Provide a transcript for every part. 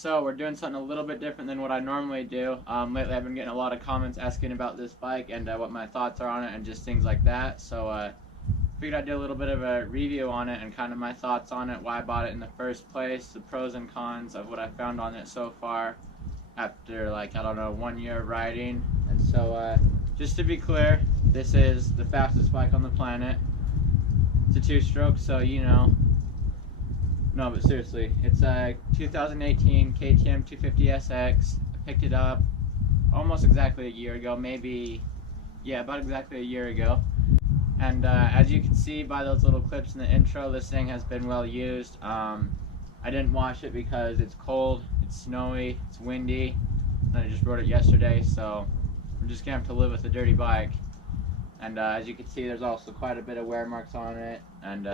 so we're doing something a little bit different than what I normally do. Lately I've been getting a lot of comments asking about this bike and what my thoughts are on it and just things like that. So figured I'd do a little bit of a review on it and kind of my thoughts on it, why I bought it in the first place, the pros and cons of what I found on it so far after, like, I don't know, 1 year of riding. And so just to be clear, this is the fastest bike on the planet. It's a two-stroke, so you know. No, but seriously, it's a 2018 Ktm 250Sx. I picked it up almost exactly a year ago, maybe, yeah, about exactly a year ago. And as you can see by those little clips in the intro, this thing has been well used. I didn't wash it because it's cold, it's snowy, it's windy, and I just rode it yesterday, so I'm just gonna have to live with a dirty bike. And as you can see, there's also quite a bit of wear marks on it. And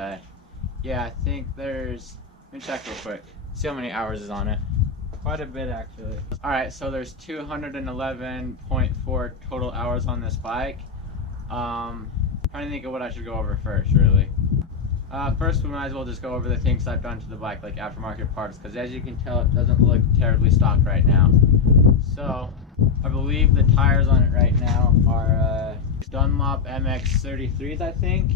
yeah, I think there's, let me check real quick, see how many hours is on it. Quite a bit, actually. Alright, so there's 211.4 total hours on this bike. Trying to think of what I should go over first, really. First, we might as well just go over the things I've done to the bike, like aftermarket parts, because as you can tell, it doesn't look terribly stock right now. So, I believe the tires on it right now are Dunlop MX33s, I think.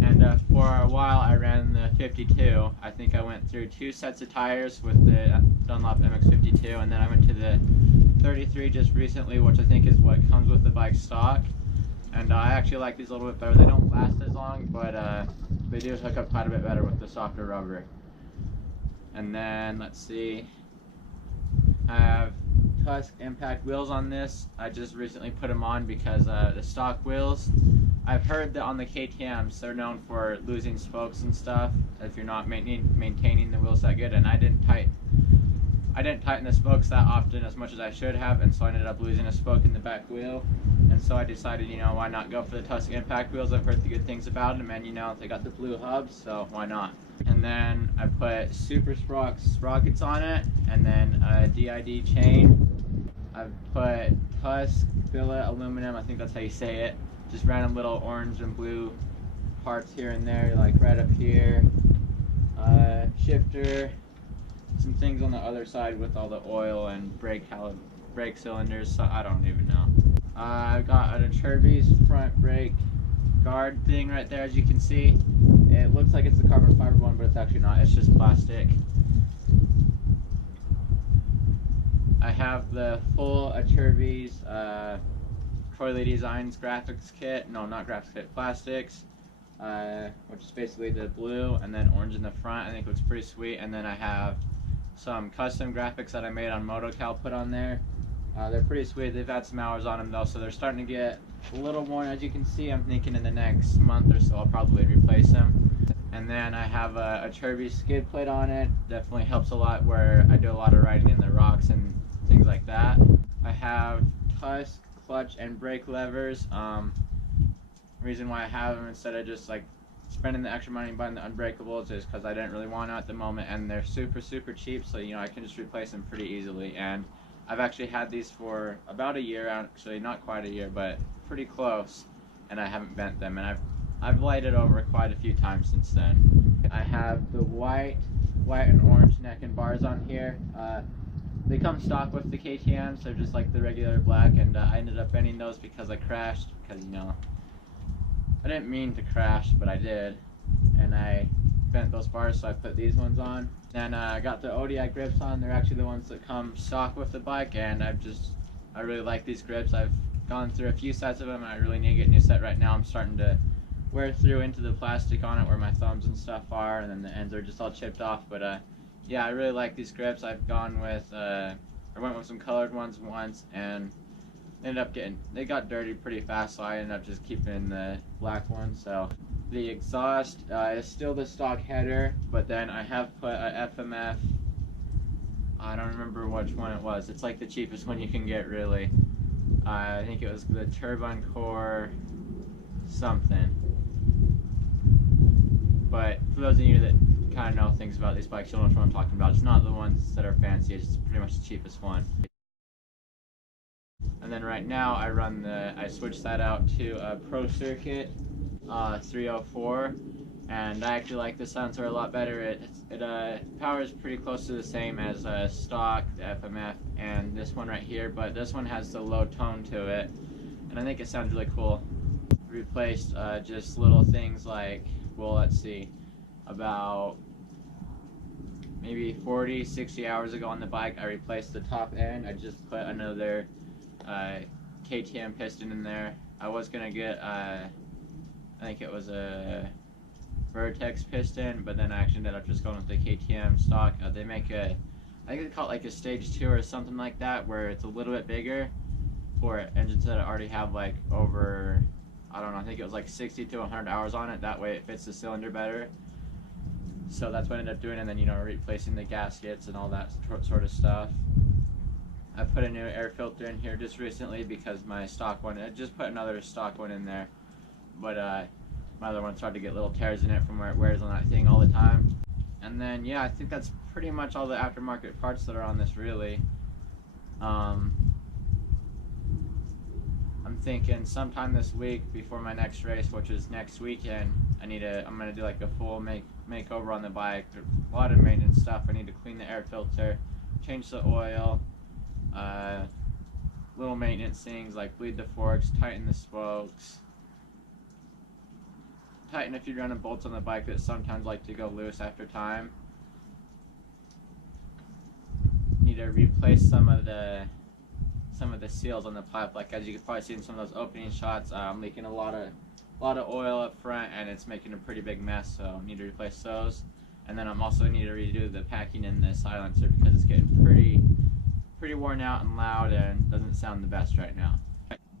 And for a while, I ran the 52. I think I went through 2 sets of tires with the Dunlop MX52, and then I went to the 33 just recently, which I think is what comes with the bike stock. And I actually like these a little bit better. They don't last as long, but they do hook up quite a bit better with the softer rubber. And then, let's see, I have Tusk impact wheels on this. I just recently put them on because the stock wheels, I've heard that on the KTMs, they're known for losing spokes and stuff if you're not maintaining the wheels that good, and I didn't tighten the spokes that often as much as I should have, and so I ended up losing a spoke in the back wheel. And so I decided, you know, why not go for the Tusk impact wheels? I've heard the good things about them, and you know, they got the blue hubs, so why not? And then I put Super sprockets on it, and then a DID chain. I've put Tusk billet aluminum, I think that's how you say it. Just random little orange and blue parts here and there, like right up here. Shifter, some things on the other side with all the oil and brake cylinders, so I don't even know. I've got an Untitled front brake guard thing right there, as you can see. It looks like it's a carbon fiber one, but it's actually not, it's just plastic. I have the full Untitled Troy Designs graphics kit, no, not graphics kit, plastics, which is basically the blue and then orange in the front. I think it looks pretty sweet. And then I have some custom graphics that I made on MotoCal put on there. They're pretty sweet. They've had some hours on them though, so they're starting to get a little worn. As you can see, I'm thinking in the next month or so I'll probably replace them. And then I have a Turby skid plate on it. Definitely helps a lot where I do a lot of riding in the rocks and things like that. I have Tusk clutch and brake levers. Reason why I have them instead of just like spending the extra money buying the unbreakables is because I didn't really want to at the moment, and they're super cheap, so you know I can just replace them pretty easily. And I've actually had these for about a year, actually not quite a year, but pretty close, and I haven't bent them, and I've lighted over quite a few times since then. I have the white and orange neck and bars on here. They come stock with the KTMs, they're just like the regular black, and I ended up bending those because I crashed, because, you know, I didn't mean to crash, but I did, and I bent those bars, so I put these ones on. Then I got the ODI grips on. They're actually the ones that come stock with the bike, and I really like these grips. I've gone through a few sets of them, and I really need to get a new set right now. I'm starting to wear through into the plastic on it where my thumbs and stuff are, and then the ends are just all chipped off, but yeah, I really like these grips. I've gone with, I went with some colored ones once, and they got dirty pretty fast, so I ended up just keeping the black ones. So the exhaust is still the stock header, but then I have put a FMF, I don't remember which one it was. It's like the cheapest one you can get, really. I think it was the Turbine Core something. But for those of you that kind of know things about these bikes, you'll know what I'm talking about. It's not the ones that are fancy, it's pretty much the cheapest one. And then right now I switched that out to a Pro Circuit 304, and I actually like the silencer a lot better. It powers pretty close to the same as stock, the FMF, and this one right here, but this one has the low tone to it, and I think it sounds really cool. Replaced just little things like, well, let's see, about maybe 40-60 hours ago on the bike, I replaced the top end. I just put another KTM piston in there. I was gonna get I think it was a Vertex piston, but then I actually ended up just going with the KTM stock. They make I think they call it like a stage 2 or something like that, where it's a little bit bigger for engines that already have like over, I don't know, I think it was like 60 to 100 hours on it. That way it fits the cylinder better. So that's what I ended up doing, and then, you know, replacing the gaskets and all that sort of stuff. I put a new air filter in here just recently because my stock one, I just put another stock one in there, but my other one started to get little tears in it from where it wears on that thing all the time. And then, yeah, I think that's pretty much all the aftermarket parts that are on this, really. I'm thinking sometime this week before my next race, which is next weekend, I'm gonna do like a full makeover on the bike. There's a lot of maintenance stuff. I need to clean the air filter, change the oil, little maintenance things like bleed the forks, tighten the spokes, tighten a few random bolts on the bike that sometimes like to go loose after time. Need to replace some of the seals on the pipe. Like, as you can probably see in some of those opening shots, I'm leaking a lot of oil up front, and it's making a pretty big mess, so I need to replace those. And then I'm also need to redo the packing in the silencer because it's getting pretty worn out and loud and doesn't sound the best right now.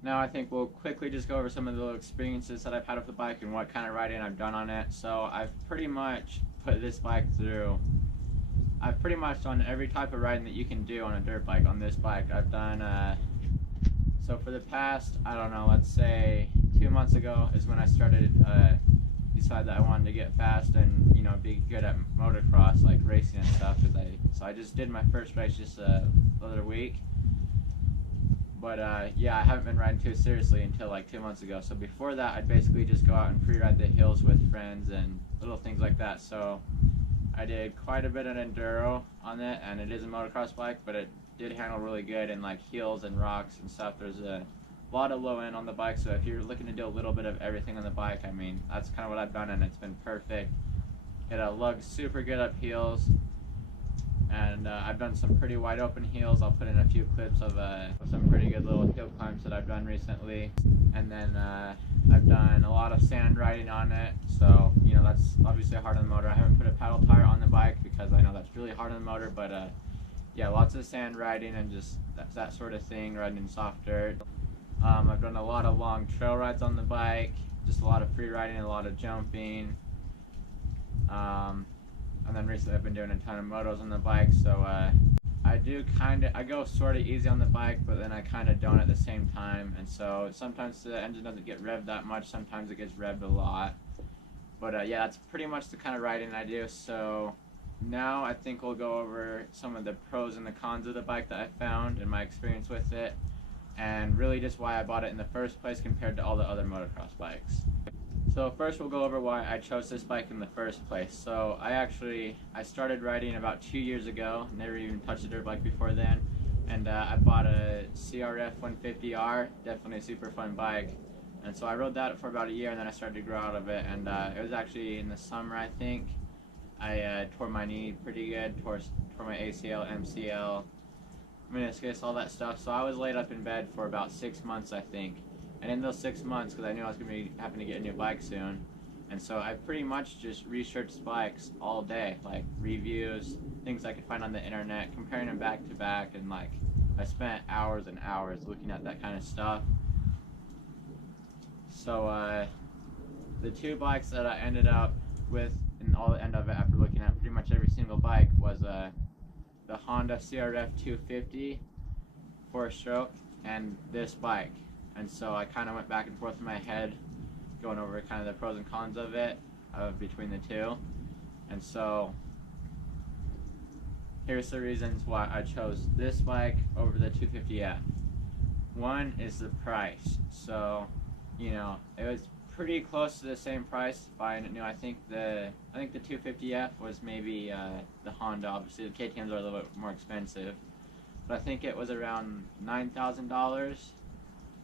Now I think we'll quickly just go over some of the little experiences that I've had with the bike and what kind of riding I've done on it. So I've pretty much put this bike through, I've pretty much done every type of riding that you can do on a dirt bike on this bike. I've done, so for the past, I don't know, let's say 2 months ago is when I started, decided that I wanted to get fast and, you know, be good at motocross, like racing and stuff. So I just did my first race just the other week. But yeah, I haven't been riding too seriously until like 2 months ago. So before that, I'd basically just go out and free-ride the hills with friends and little things like that. So I did quite a bit of enduro on it, and it is a motocross bike, but it did handle really good in like hills and rocks and stuff. There's a lot of low end on the bike, so if you're looking to do a little bit of everything on the bike, I mean, that's kind of what I've done, and it's been perfect. It lugs super good up hills, and I've done some pretty wide open hills. I'll put in a few clips of some pretty good little hill climbs that I've done recently. And then I've done a lot of sand riding on it, so, you know, that's obviously hard on the motor. I haven't put a paddle tire on the bike because I know that's really hard on the motor, but yeah, lots of sand riding and just that sort of thing, riding in soft dirt. I've done a lot of long trail rides on the bike, just a lot of free riding and a lot of jumping. And then recently I've been doing a ton of motos on the bike, so I go sort of easy on the bike, but then I kind of don't at the same time, and so sometimes the engine doesn't get revved that much, sometimes it gets revved a lot. But yeah, that's pretty much the kind of riding I do. So now I think we'll go over some of the pros and the cons of the bike that I found and my experience with it, and really just why I bought it in the first place compared to all the other motocross bikes. So first we'll go over why I chose this bike in the first place. So I started riding about 2 years ago, never even touched a dirt bike before then, and I bought a CRF 150R, definitely a super fun bike. And so I rode that for about a year, and then I started to grow out of it, and it was actually in the summer, I think. I tore my knee pretty good, tore my ACL, MCL, meniscus, all that stuff. So I was laid up in bed for about 6 months, I think. And in those 6 months, because I knew I was going to be having to get a new bike soon, and so I pretty much just researched bikes all day, like reviews, things I could find on the internet, comparing them back to back, and like I spent hours and hours looking at that kind of stuff. So the two bikes that I ended up with, and all the end of it after looking at pretty much every single bike, was the Honda CRF 250 4-stroke and this bike. And so I kind of went back and forth in my head, going over kind of the pros and cons of it, between the two. And so here's the reasons why I chose this bike over the 250F. One is the price. So, you know, it was pretty close to the same price buying it new. I think the 250F was maybe the Honda. Obviously, the KTM's are a little bit more expensive, but I think it was around $9,000.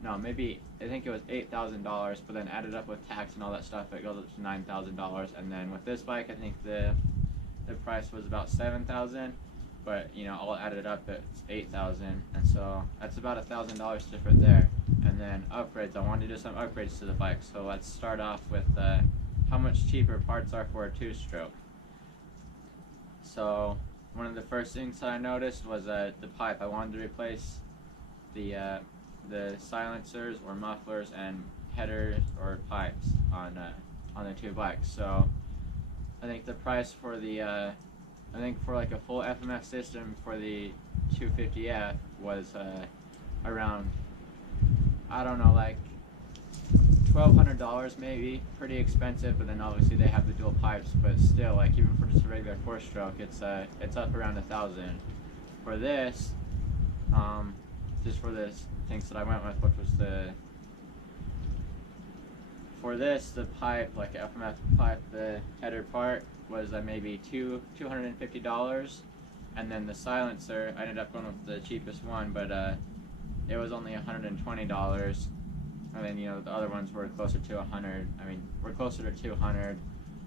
No, maybe I think it was $8,000, but then added up with tax and all that stuff, it goes up to $9,000. And then with this bike, I think the price was about $7,000, but you know, all added up, it's $8,000, and so that's about $1,000 different there. And then upgrades, I wanted to do some upgrades to the bike, so let's start off with how much cheaper parts are for a two-stroke. So one of the first things that I noticed was the pipe. I wanted to replace the silencers or mufflers and headers or pipes on the two bikes. So I think the price for the I think for like a full FMF system for the 250F was around, I don't know, like $1,200 maybe. Pretty expensive, but then obviously they have the dual pipes, but still, like, even for just a regular four-stroke, it's up around $1,000. For this, just for this things that I went with, which was the pipe, like FMF pipe, the header part was maybe $250, and then the silencer, I ended up going with the cheapest one, but it was only $120. And then, you know, the other ones were closer to 100. I mean, we're closer to 200.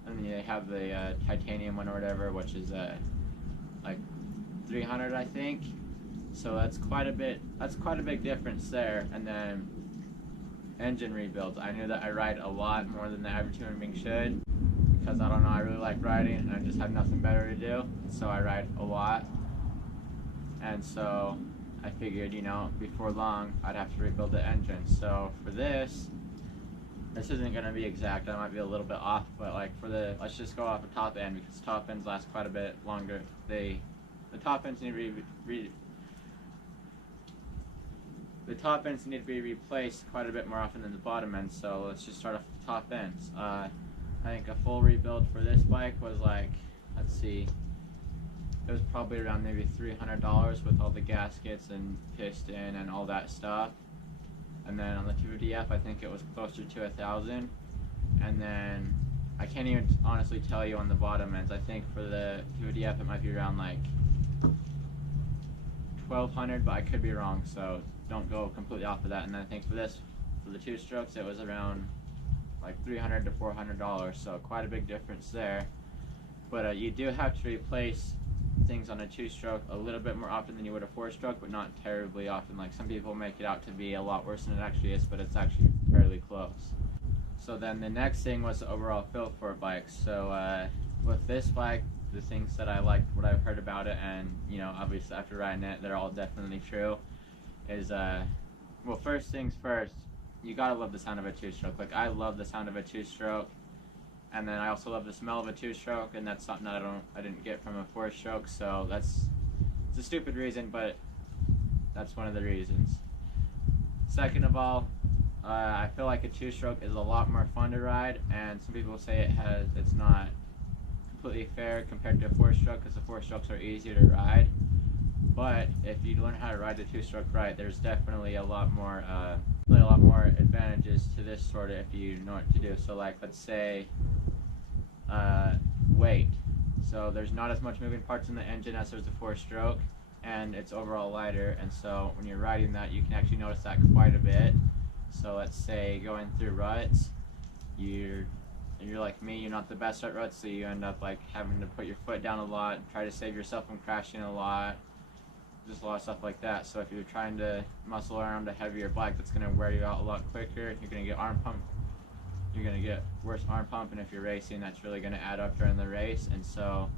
And then they have the titanium one or whatever, which is like 300, I think. So that's quite a bit. That's quite a big difference there. And then engine rebuilds. I knew that I ride a lot more than the average human being should, because I don't know, I really like riding and I just have nothing better to do. So I ride a lot. And so I figured, you know, before long, I'd have to rebuild the engine. So for this isn't going to be exact. I might be a little bit off, but like for let's just go off the top end, because top ends last quite a bit longer. The top ends need to be replaced quite a bit more often than the bottom ends. So let's just start off with the top ends. I think a full rebuild for this bike was like, let's see, it was probably around maybe $300 with all the gaskets and piston and all that stuff. And then on the 250F, I think it was closer to $1,000. And then I can't even honestly tell you on the bottom ends. I think for the 250F, it might be around like $1,200, but I could be wrong, so don't go completely off of that. And then I think for this, for the two strokes, it was around like $300 to $400, so quite a big difference there. But you do have to replace things on a two-stroke a little bit more often than you would a four-stroke, but not terribly often. Like, some people make it out to be a lot worse than it actually is, but it's actually fairly close. So then the next thing was the overall feel for a bike. So with this bike, the things that I liked, what I've heard about it, and you know, obviously after riding it, they're all definitely true, is well, first things first, you gotta love the sound of a two-stroke. Like, I love the sound of a two-stroke. And then I also love the smell of a two-stroke, and that's something that I didn't get from a four-stroke. So it's a stupid reason, but that's one of the reasons. Second of all, I feel like a two-stroke is a lot more fun to ride, and some people say it's not completely fair compared to a four-stroke, because the four-strokes are easier to ride. But if you learn how to ride the two-stroke right, there's definitely a lot more advantages to this sort of, if you know what to do. So like, let's say weight. So there's not as much moving parts in the engine as there's a four-stroke, and it's overall lighter, and so when you're riding that, you can actually notice that quite a bit. So let's say going through ruts, you're like me, you're not the best at ruts, so you end up like having to put your foot down a lot, try to save yourself from crashing a lot, just a lot of stuff like that. So if you're trying to muscle around a heavier bike, that's going to wear you out a lot quicker. You're going to get arm pump. You're going to get worse arm pump, and if you're racing, that's really going to add up during the race. And so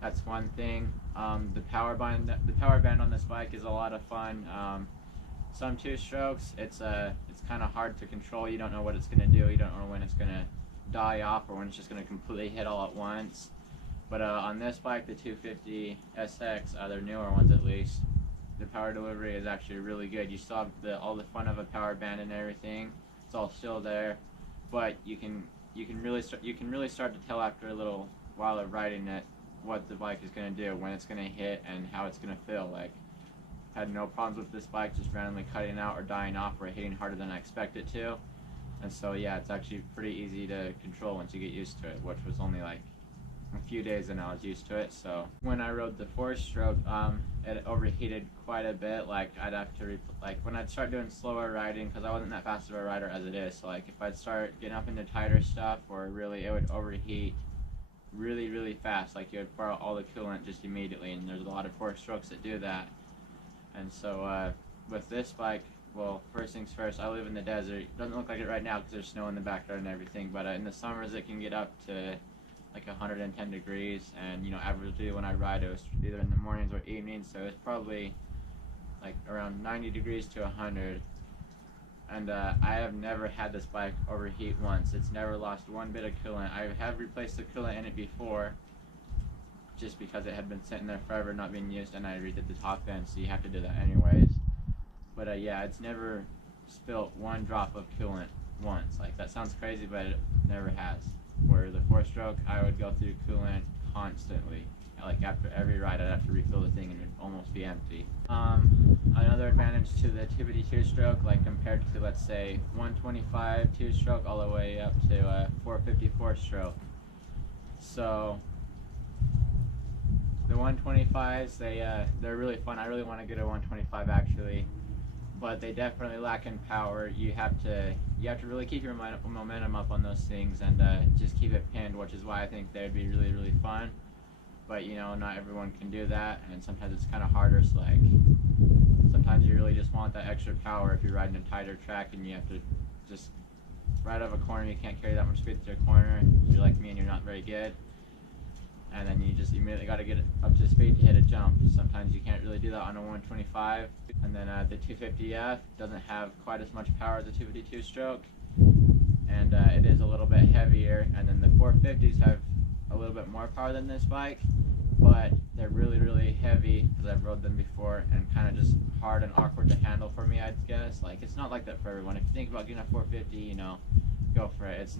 that's one thing. The power band on this bike is a lot of fun. Some two strokes, it's kind of hard to control. You don't know what it's going to do. You don't know when it's going to die off or when it's just going to completely hit all at once. But on this bike, the 250Sx, their newer ones at least, the power delivery is actually really good. You still have all the fun of a power band and everything. It's all still there, but you can really start to tell after a little while of riding it what the bike is going to do, when it's going to hit, and how it's going to feel. Like, had no problems with this bike just randomly cutting out or dying off or hitting harder than I expect it to. And so yeah, it's actually pretty easy to control once you get used to it, which was only like a few days and I was used to it. So when I rode the 4-stroke, it overheated quite a bit. Like I'd have to like when I'd start doing slower riding, because I wasn't that fast of a rider as it is. So like if I'd start getting up into tighter stuff, or really it would overheat really fast. Like you would borrow all the coolant just immediately, and there's a lot of 4-strokes that do that. And so with this bike, well, first things first, I live in the desert. It doesn't look like it right now because there's snow in the backyard and everything, but in the summers it can get up to like 110 degrees, and you know, averagely when I ride it was either in the mornings or evenings, so it's probably like around 90 degrees to 100. And I have never had this bike overheat once. It's never lost one bit of coolant. I have replaced the coolant in it before, just because it had been sitting there forever not being used, and I redid the top end, so you have to do that anyways. But yeah, it's never spilt one drop of coolant once. Like that sounds crazy, but it never has. Where the 4-stroke, I would go through coolant constantly. Like after every ride, I'd have to refill the thing and it would almost be empty. Another advantage to the 250 2-stroke, like compared to, let's say, 125 2-stroke all the way up to 450 4-stroke. So the 125s, they're really fun. I really want to get a 125 actually, but they definitely lack in power. You have to really keep your momentum up on those things, and just keep it pinned, which is why I think they'd be really fun. But you know, not everyone can do that, and sometimes it's kind of harder. So like sometimes you really just want that extra power if you're riding a tighter track and you have to just ride out of a corner. You can't carry that much speed through a corner. If you're like me and you're not very good, and then you just immediately got to get it up to speed to hit a jump. Sometimes you can't really do that on a 125. And then the 250F doesn't have quite as much power as the 250 2-stroke, and it is a little bit heavier. And then the 450s have a little bit more power than this bike, but they're really heavy, because I've rode them before, and kind of just hard and awkward to handle for me, I'd guess. Like it's not like that for everyone. If you think about getting a 450, you know, go for it. It's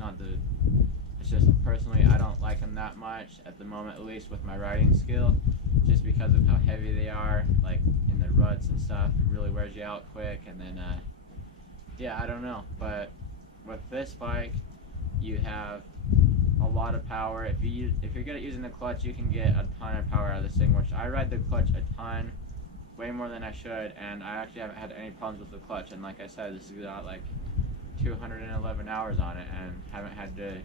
just personally, I don't like them that much at the moment, at least with my riding skill, just because of how heavy they are, like in the ruts and stuff. It really wears you out quick, and then yeah, I don't know. But with this bike, you have a lot of power. If you're good at using the clutch, you can get a ton of power out of this thing, which I ride the clutch a ton, way more than I should, and I actually haven't had any problems with the clutch. And like I said, this has got like 211 hours on it, and haven't had to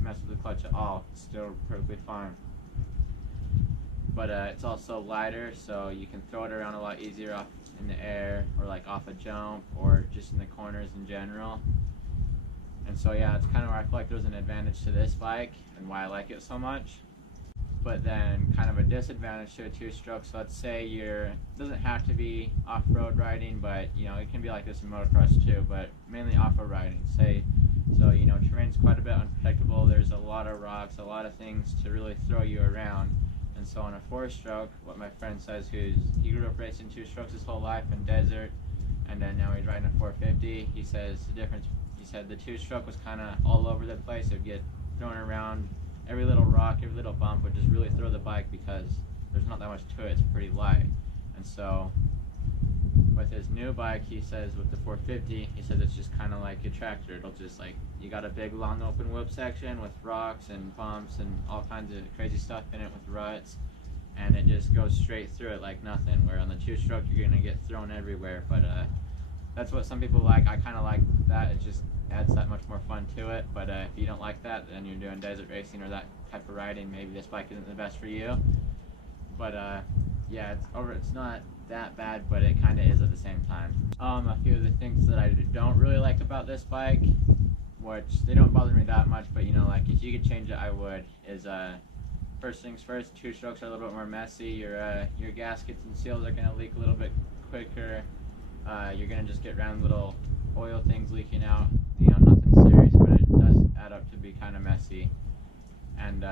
mess with the clutch at all. It's still perfectly fine. But it's also lighter, so you can throw it around a lot easier off in the air, or like off a jump, or just in the corners in general. And so yeah, it's kind of where I feel like there's an advantage to this bike and why I like it so much. But then kind of a disadvantage to a 2-stroke. So let's say it doesn't have to be off-road riding, but you know, it can be like this in motocross too, but mainly off-road riding. So you know, terrain's quite a bit unpredictable. There's a lot of rocks, a lot of things to really throw you around. And so on a 4-stroke, what my friend says, he grew up racing 2-strokes his whole life in desert, and then now he's riding a 450. He says the difference. He said the 2-stroke was kind of all over the place. It would get thrown around. Every little rock, every little bump would just really throw the bike, because there's not that much to it. It's pretty light. And so with his new bike, he says with the 450, he says it's just kind of like a tractor. It'll just like, you got a big long open whoop section with rocks and bumps and all kinds of crazy stuff in it with ruts, and it just goes straight through it like nothing. Where on the 2-stroke, you're gonna get thrown everywhere. But that's what some people like. I kind of like that. It just adds that much more fun to it. But if you don't like that, then you're doing desert racing or that type of riding, maybe this bike isn't the best for you. But yeah, it's not that bad, but it kind of is at the same time. A few of the things that I don't really like about this bike, which they don't bother me that much, but you know, like if you could change it, I would, is first things first, 2-strokes are a little bit more messy. Your gaskets and seals are going to leak a little bit quicker. You're going to just get random little oil things leaking out. You know, nothing serious, but it does add up to be kind of messy. And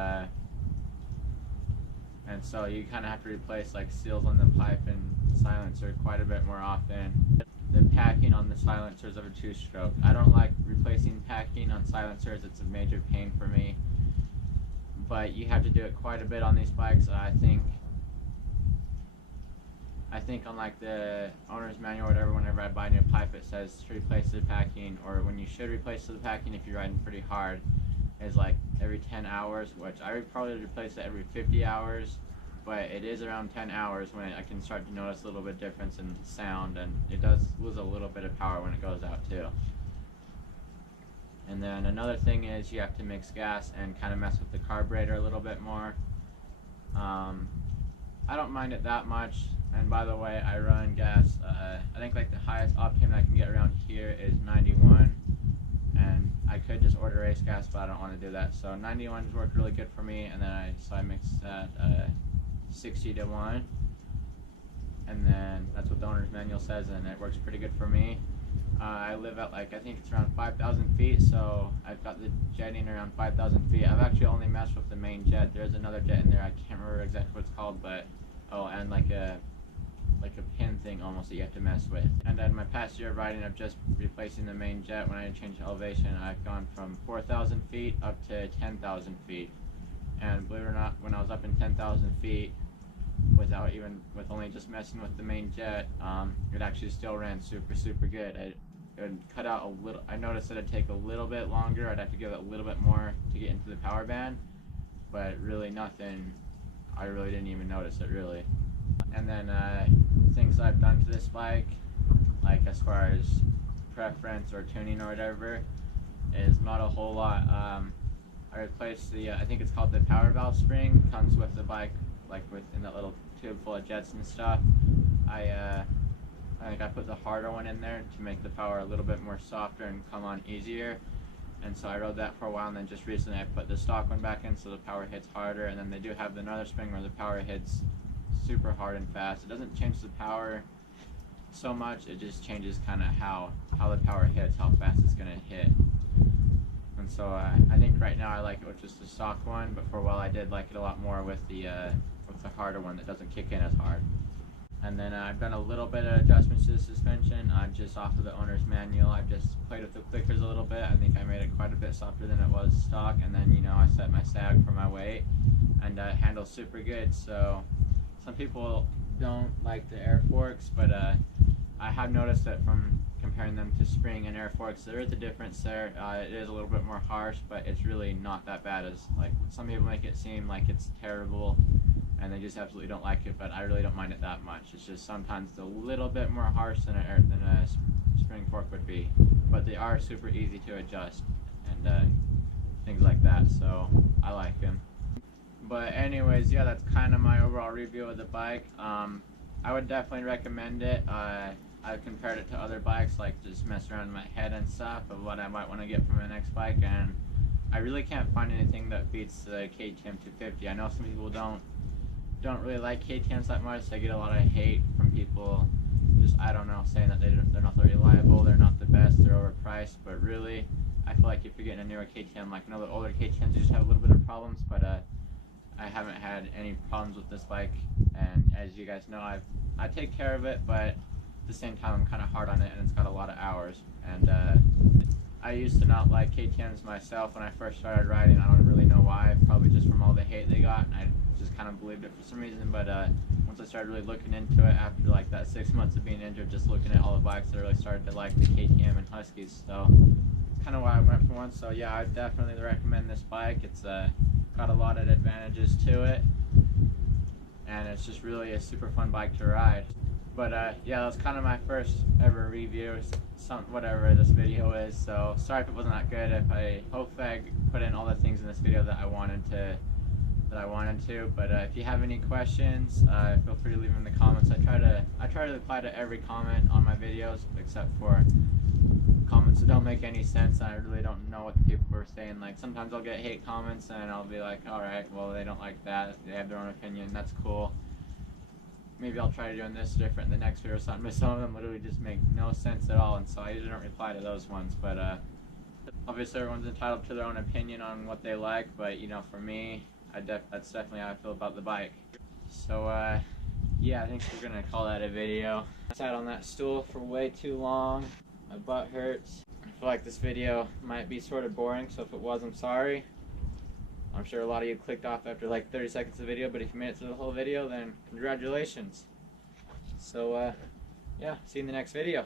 so you kind of have to replace like seals on the pipe and silencer quite a bit more often. The packing on the silencers of a 2-stroke. I don't like replacing packing on silencers. It's a major pain for me. But you have to do it quite a bit on these bikes. I think I think on like the owner's manual or whatever, whenever I buy a new pipe, it says to replace the packing, or when you should replace the packing if you're riding pretty hard, is like every 10 hours, which I would probably replace it every 50 hours, but it is around 10 hours when I can start to notice a little bit difference in sound, and it does lose a little bit of power when it goes out too. And then another thing is you have to mix gas and kind of mess with the carburetor a little bit more. I don't mind it that much, and by the way, I run gas, I think like the highest octane I can get around here is 91, and I could just order race gas, but I don't want to do that, so 91's worked really good for me, and then I mix that 60 to 1, and then that's what the owner's manual says, and it works pretty good for me. I live at like, I think it's around 5,000 feet, so I've got the jetting around 5,000 feet. I've actually only messed with the main jet. There's another jet in there, I can't remember exactly what it's called, but, oh, and like a pin thing almost that you have to mess with. And then my past year of riding, I've just replacing the main jet. When I changed elevation, I've gone from 4,000 feet up to 10,000 feet. And believe it or not, when I was up in 10,000 feet, with only just messing with the main jet, it actually still ran super good. It would cut out a little. I noticed that it'd take a little bit longer. I'd have to give it a little bit more to get into the power band, but really nothing. I really didn't even notice it really. And then things I've done to this bike, like as far as preference or tuning or whatever, is not a whole lot. I replaced the I think it's called the power valve spring. Comes with the bike, like in that little tube full of jets and stuff. I think I put the harder one in there to make the power a little bit more softer and come on easier. And so I rode that for a while, and then just recently I put the stock one back in so the power hits harder. And then they do have another spring where the power hits super hard and fast. It doesn't change the power so much, it just changes kind of how the power hits, how fast it's going to hit. And so I think right now I like it with just the stock one, but for a while I did like it a lot more with the harder one that doesn't kick in as hard. And then I've done a little bit of adjustments to the suspension. I'm just off of the owner's manual. I've just played with the clickers a little bit. I think I made it quite a bit softer than it was stock. And then, you know, I set my sag for my weight, and it handles super good. So some people don't like the air forks, but I have noticed that from comparing them to spring and air forks, there is a difference there. It is a little bit more harsh, but it's really not that bad as like some people make it seem like it's terrible and they just absolutely don't like it, but I really don't mind it that much. It's just sometimes a little bit more harsh than a spring fork would be, but they are super easy to adjust and things like that, so I like them. But anyways, yeah, that's kind of my overall review of the bike. I would definitely recommend it. I've compared it to other bikes, like just mess around in my head and stuff of what I might want to get from my next bike, and I really can't find anything that beats the Ktm 250. I know some people don't really like KTMs that much. I get a lot of hate from people, just, I don't know, saying that they're not very reliable, they're not the best, they're overpriced, but really, I feel like if you're getting a newer KTM, like I know the older KTMs just have a little bit of problems, but I haven't had any problems with this bike, and as you guys know, I take care of it, but at the same time I'm kind of hard on it, and it's got a lot of hours, and I used to not like KTMs myself when I first started riding. I don't really know why, probably just from all the hate they got, and I just kind of believed it for some reason, but once I started really looking into it after like that 6 months of being injured, just looking at all the bikes, I really started to like the KTM and Huskies, so it's kind of why I went for one. So yeah, I definitely recommend this bike. It's got a lot of advantages to it, and it's just really a super fun bike to ride. But yeah, that's kind of my first ever review, whatever this video is, so sorry if it wasn't that good. Hopefully I put in all the things in this video that I wanted to, but if you have any questions, feel free to leave them in the comments. I try to reply to every comment on my videos, except for comments that don't make any sense and I really don't know what the people are saying. Like sometimes I'll get hate comments and I'll be like, alright, well they don't like that, they have their own opinion, that's cool. Maybe I'll try doing this different in the next video or something, but some of them literally just make no sense at all, and so I usually don't reply to those ones. But obviously everyone's entitled to their own opinion on what they like, but you know, for me, that's definitely how I feel about the bike. So yeah, I think we're gonna call that a video. I sat on that stool for way too long, my butt hurts. I feel like this video might be sort of boring, so if it was, I'm sorry. I'm sure a lot of you clicked off after like 30 seconds of the video, but if you made it to the whole video, then congratulations. So, yeah, see you in the next video.